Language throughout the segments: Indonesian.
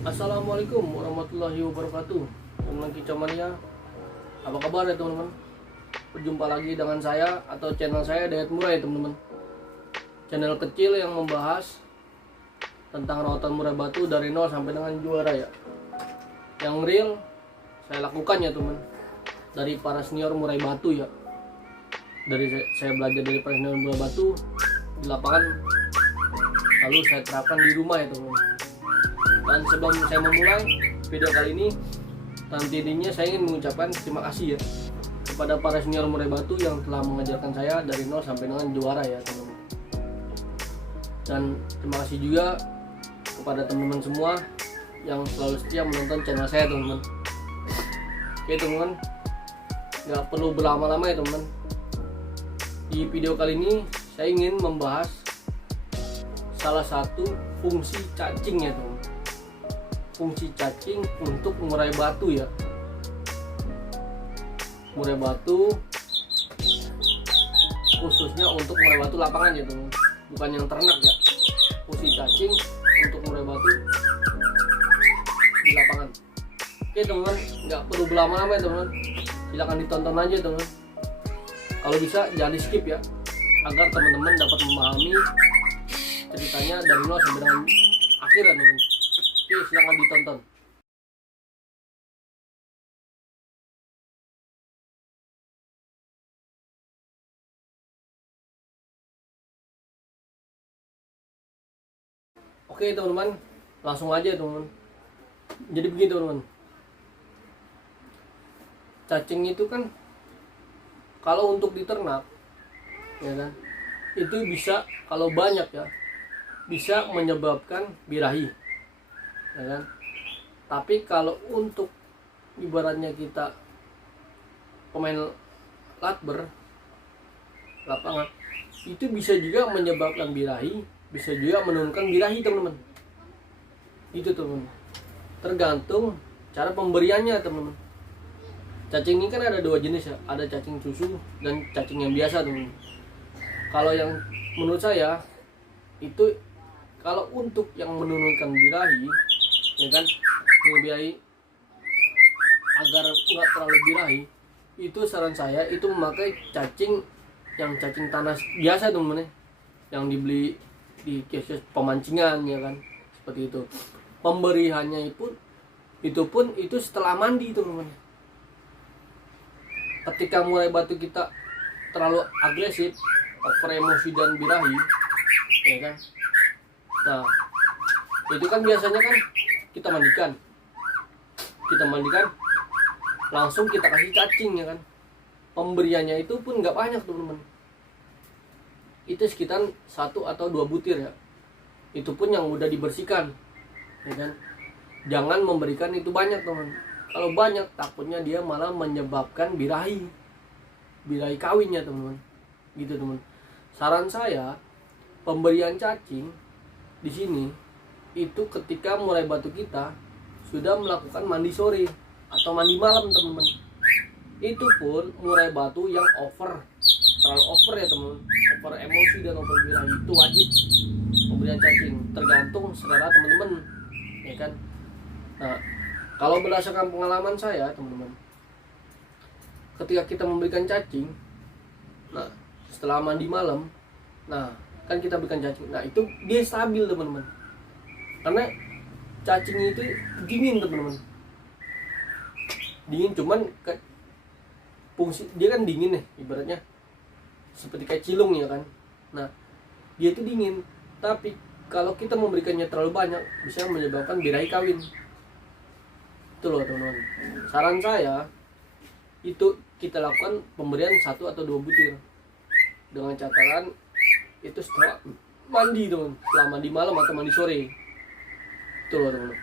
Assalamualaikum warahmatullahi wabarakatuh. Teman Kicomania, apa kabar ya teman-teman? Berjumpa lagi dengan saya atau channel saya Dayat Murai teman-teman. Channel kecil yang membahas tentang rawatan murai batu dari nol sampai dengan juara ya. Yang real saya lakukan ya teman. Dari para senior murai batu ya. Saya belajar dari para senior murai batu di lapangan, lalu saya terapkan di rumah ya teman-teman. Dan sebelum saya memulai video kali ini, intinya saya ingin mengucapkan terima kasih ya kepada para senior murai batu yang telah mengajarkan saya dari nol sampai dengan juara ya teman-teman. Dan terima kasih juga kepada teman-teman semua yang selalu setia menonton channel saya teman-teman. Oke teman-teman, nggak perlu berlama-lama ya teman-teman. Di video kali ini saya ingin membahas salah satu fungsi cacing ya teman-teman. Fungsi cacing untuk murai batu ya. Murai batu khususnya untuk murai batu lapangan ya teman, bukan yang ternak ya. Fungsi cacing untuk murai batu di lapangan. Oke teman, nggak perlu berlama-lama ya teman, silahkan ditonton aja teman. Kalau bisa jangan di skip ya, agar teman-teman dapat memahami ceritanya dari nol sampai dengan akhir ya teman. Oke, silahkan ditonton. Oke teman-teman, langsung aja teman-teman. Jadi begini teman-teman, cacing itu kan kalau untuk diternak ya kan, itu bisa kalau banyak ya bisa menyebabkan birahi ya kan. Tapi kalau untuk ibaratnya kita pemain latber lapangan, itu bisa juga menyebabkan birahi, bisa juga menurunkan birahi teman-teman. Itu teman-teman, tergantung cara pemberiannya teman-teman. Cacing ini kan ada dua jenis ya, ada cacing susu dan cacing yang biasa teman-teman. Kalau yang menurut saya itu, kalau untuk yang menurunkan birahi ya kan, birahi agar nggak terlalu birahi, itu saran saya itu memakai cacing yang cacing tanah biasa teman-teman, yang dibeli di kios pemancingan ya kan, seperti itu. Pemberiannya itu pun setelah mandi teman-teman. Ketika murai batu kita terlalu agresif, over emosi dan birahi ya kan, nah itu kan biasanya kan kita mandikan langsung kita kasih cacing ya kan. Pemberiannya itu pun nggak banyak teman-teman, itu sekitar 1 atau 2 butir ya, itu pun yang mudah dibersihkan ya kan. Jangan memberikan itu banyak teman, kalau banyak takutnya dia malah menyebabkan birahi kawin ya teman-teman, gitu teman. Saran saya pemberian cacing di sini itu ketika murai batu kita sudah melakukan mandi sore atau mandi malam teman-teman. Itu pun murai batu yang terlalu over ya teman-teman, over emosi dan over birahi, itu wajib pemberian cacing, tergantung selera teman-teman ya kan. Nah, kalau berdasarkan pengalaman saya teman-teman, ketika kita memberikan cacing, nah setelah mandi malam, nah kan kita berikan cacing, nah itu dia stabil teman-teman, karena cacing itu dingin teman-teman, dingin, cuman fungsi dia kan dingin nih, ibaratnya seperti kayak cilung ya kan. Nah dia itu dingin, tapi kalau kita memberikannya terlalu banyak bisa menyebabkan birahi kawin. Itu loh teman-teman, saran saya itu kita lakukan pemberian 1 atau 2 butir dengan catatan itu setelah mandi teman, setelah mandi malam atau mandi sore. Itu loh teman-teman.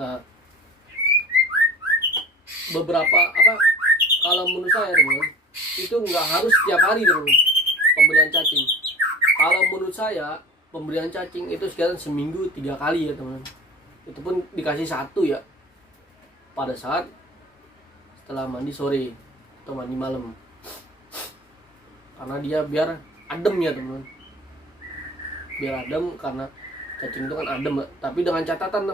Nah beberapa kalau menurut saya teman-teman, itu nggak harus setiap hari teman-teman pemberian cacing. Kalau menurut saya pemberian cacing itu sekitar seminggu 3 kali ya teman-teman. Itu pun dikasih 1 ya pada saat setelah mandi sore atau mandi malam, karena dia biar adem ya teman-teman, biar adem, karena Cacing itu kan adem, tapi dengan catatan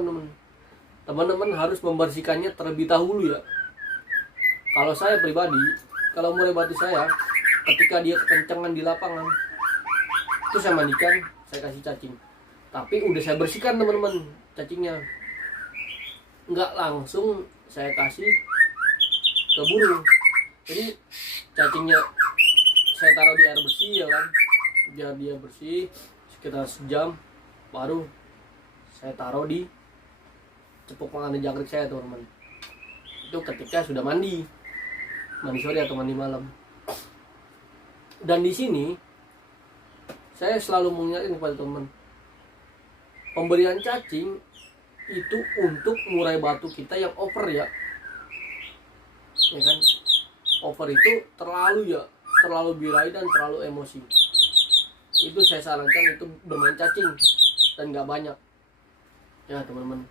teman-teman harus membersihkannya terlebih dahulu ya. Kalau saya pribadi, kalau murai batu saya ketika dia kekencangan di lapangan, itu saya mandikan, saya kasih cacing. Tapi udah saya bersihkan teman-teman cacingnya, nggak langsung saya kasih ke burung. Jadi cacingnya saya taruh di air bersih ya kan, biar dia bersih sekitar sejam, baru saya taruh di cepuk mangane jangkrik saya teman-teman. Itu ketika sudah mandi sore atau mandi malam. Dan di sini saya selalu mengingatkan kepada teman, pemberian cacing itu untuk murai batu kita yang over ya kan. Over itu terlalu birahi dan terlalu emosi. Itu saya sarankan itu bermain cacing dan nggak banyak ya teman-teman.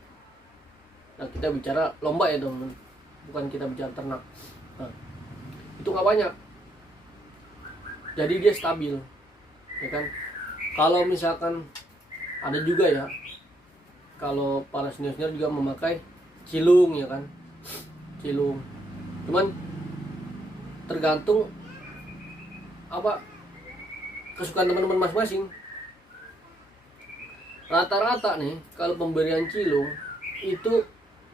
Nah, kita bicara lomba ya teman-teman, bukan kita bicara ternak. Nah, itu nggak banyak, jadi dia stabil ya kan. Kalau misalkan ada juga ya, kalau para senior juga memakai cilung ya kan, cilung. Cuman tergantung apa kesukaan teman-teman masing-masing. Rata-rata nih kalau pemberian cilung itu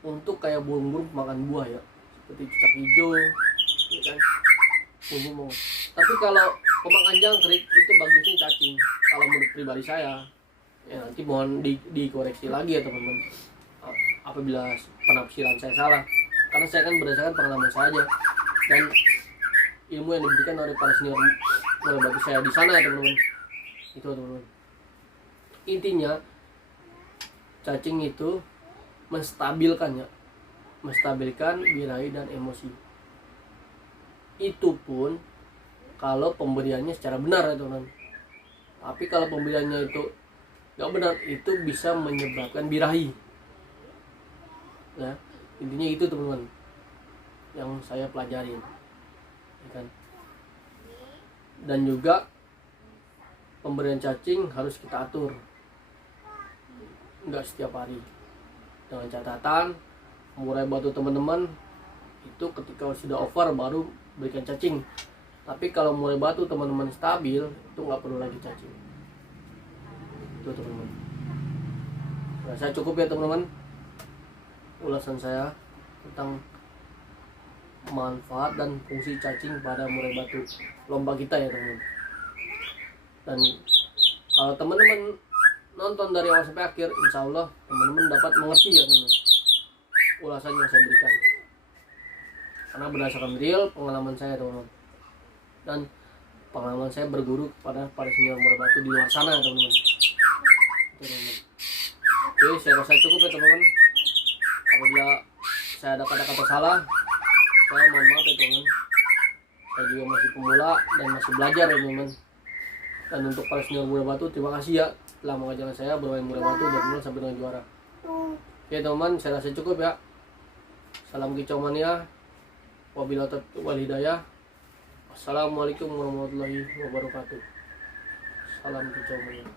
untuk kayak burung-burung makan buah ya, seperti cicak hijau ya kan, burung. Tapi kalau pemakan jangkrik itu bagusnya cacing kalau menurut pribadi saya ya. Nanti mohon dikoreksi lagi ya teman-teman apabila penafsiran saya salah, karena saya kan berdasarkan pengalaman saya aja dan ilmu yang diberikan oleh para senior murai batu saya di sana ya teman-teman. Itu teman-teman, intinya cacing itu menstabilkan birahi dan emosi. Itu pun kalau pemberiannya secara benar ya teman-teman. Tapi kalau pemberiannya itu nggak benar, itu bisa menyebabkan birahi ya. Intinya itu teman-teman yang saya pelajarin ya kan. Dan juga pemberian cacing harus kita atur, nggak setiap hari. Dengan catatan murai batu teman-teman itu ketika sudah over baru berikan cacing. Tapi kalau murai batu teman-teman stabil, itu nggak perlu lagi cacing. Itu teman-teman. Nah, saya cukup ya teman-teman ulasan saya tentang manfaat dan fungsi cacing pada murai batu lomba kita ya teman-teman. Dan kalau teman-teman nonton dari awal sampai akhir, insya Allah teman-teman dapat mengerti ya teman-teman ulasan yang saya berikan, karena berdasarkan real pengalaman saya teman-teman, dan pengalaman saya berguru kepada para senior murai batu di luar sana teman-teman. Teman-teman, oke, saya rasa cukup ya teman-teman. Apabila saya ada kata-kata salah, saya mohon maaf ya teman-teman. Saya juga masih pemula dan masih belajar ya teman-teman. Dan untuk para senior murai batu, terima kasih ya telah mengajarkan saya bermain murai batu dari mulai sampai dengan juara. Oke teman-teman, saya rasa cukup ya. Salam kicau mania. Wabillahi taufiq wal hidayah. Assalamualaikum warahmatullahi wabarakatuh. Salam kicau mania.